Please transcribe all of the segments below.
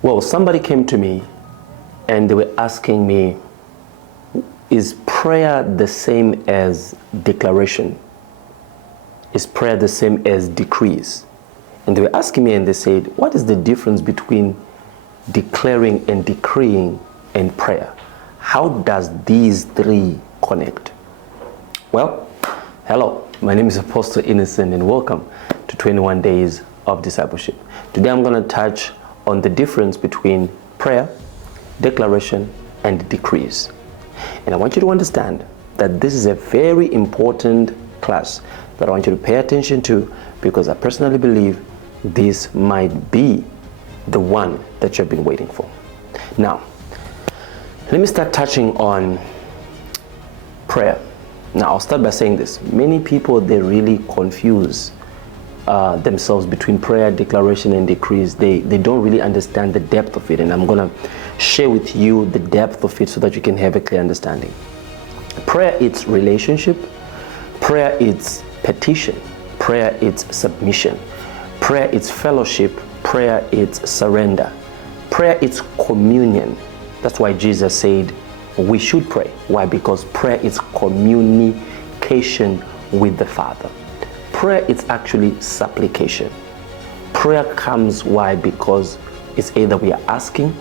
Well, somebody came to me and they were asking me, is prayer the same as declaration? Is prayer the same as decrees? And they were asking me and they said, what is the difference between declaring and decreeing and prayer? How does these three connect? Well, hello, my name is Apostle Innocent and welcome to 21 Days of Discipleship. Today I'm going to touch on the difference between prayer, declaration, and decrees. And I want you to understand that this is a very important class that I want you to pay attention to, because I personally believe this might be the one that you've been waiting for. Now, let me start touching on prayer. Now, I'll start by saying this. Many people, they really confuse themselves between prayer, declaration, and decrees. They don't really understand the depth of it, and I'm going to share with you the depth of it so that you can have a clear understanding. Prayer, it's relationship. Prayer, it's petition. Prayer, it's submission. Prayer, it's fellowship. Prayer, it's surrender. Prayer, it's communion. That's why Jesus said we should pray. Why? Because prayer is communication with the Father. Prayer is actually supplication. Prayer comes, why? Because it's either we are asking,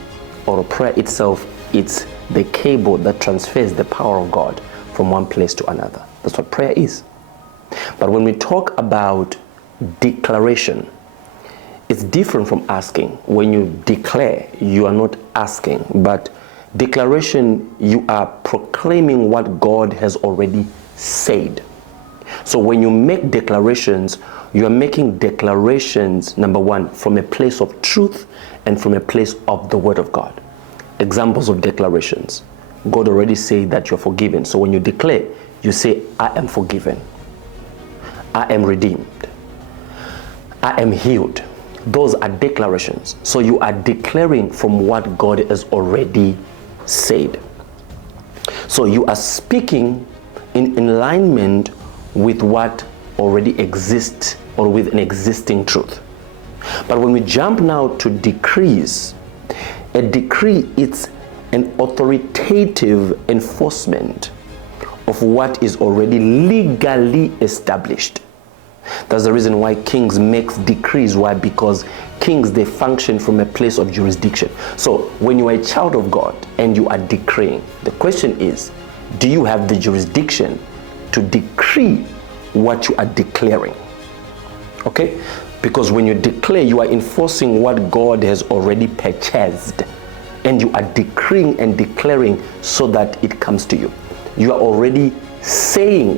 or prayer itself, it's the cable that transfers the power of God from one place to another. That's what prayer is. But when we talk about declaration, it's different from asking. When you declare, you are not asking, but declaration, you are proclaiming what God has already said. So when you make declarations, you are making declarations, number one, from a place of truth and from a place of the Word of God. Examples of declarations. God already said that you're forgiven. So when you declare, you say, I am forgiven. I am redeemed. I am healed. Those are declarations. So you are declaring from what God has already said. So you are speaking in alignment with what already exists, or with an existing truth. But when we jump now to decrees, a decree, it's an authoritative enforcement of what is already legally established. That's the reason why kings make decrees. Why? Because kings, they function from a place of jurisdiction. So when you are a child of God and you are decreeing, the question is, do you have the jurisdiction to decree what you are declaring? Okay? Because when you declare, you are enforcing what God has already purchased, and you are decreeing and declaring so that it comes to you. You are already saying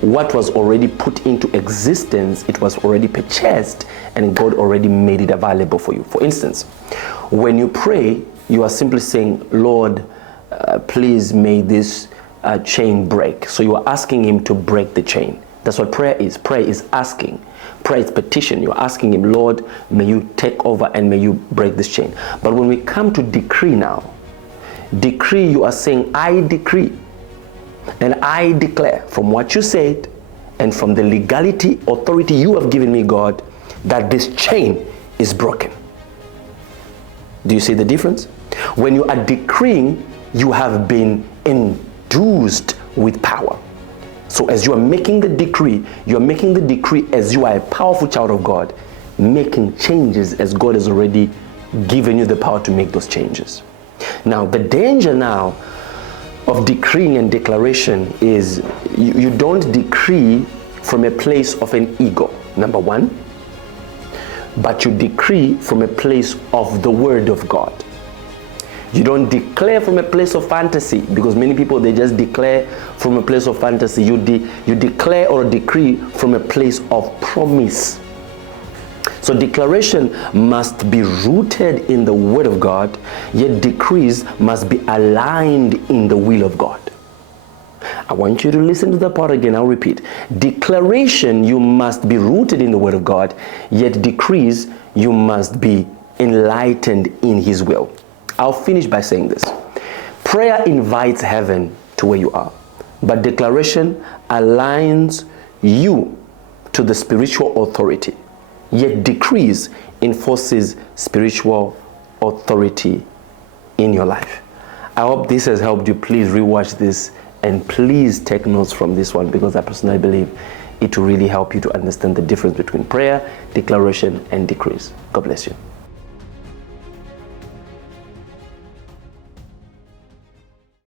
what was already put into existence. It was already purchased, and God already made it available for you. For instance, when you pray, you are simply saying, Lord, please may this chain break. So you are asking Him to break the chain. That's what prayer is. Prayer is asking. Prayer is petition. You're asking Him, Lord, may you take over and may you break this chain. But when we come to decree now, decree, you are saying, I decree and I declare from what you said and from the legality, authority you have given me, God, that this chain is broken. Do you see the difference? When you are decreeing, you have been endued with power. So as you are making the decree, you are making the decree as you are a powerful child of God, making changes as God has already given you the power to make those changes. Now, the danger now of decreeing and declaration is you don't decree from a place of an ego, number one, but you decree from a place of the Word of God. You don't declare from a place of fantasy, because many people, they just declare from a place of fantasy. You declare or decree from a place of promise. So declaration must be rooted in the Word of God, yet decrees must be aligned in the will of God. I want you to listen to that part again. I'll repeat. Declaration, you must be rooted in the Word of God, yet decrees, you must be enlightened in His will. I'll finish by saying this. Prayer invites heaven to where you are, but declaration aligns you to the spiritual authority, yet decrees enforces spiritual authority in your life. I hope this has helped you. Please rewatch this and please take notes from this one, because I personally believe it will really help you to understand the difference between prayer, declaration, and decrees. God bless you.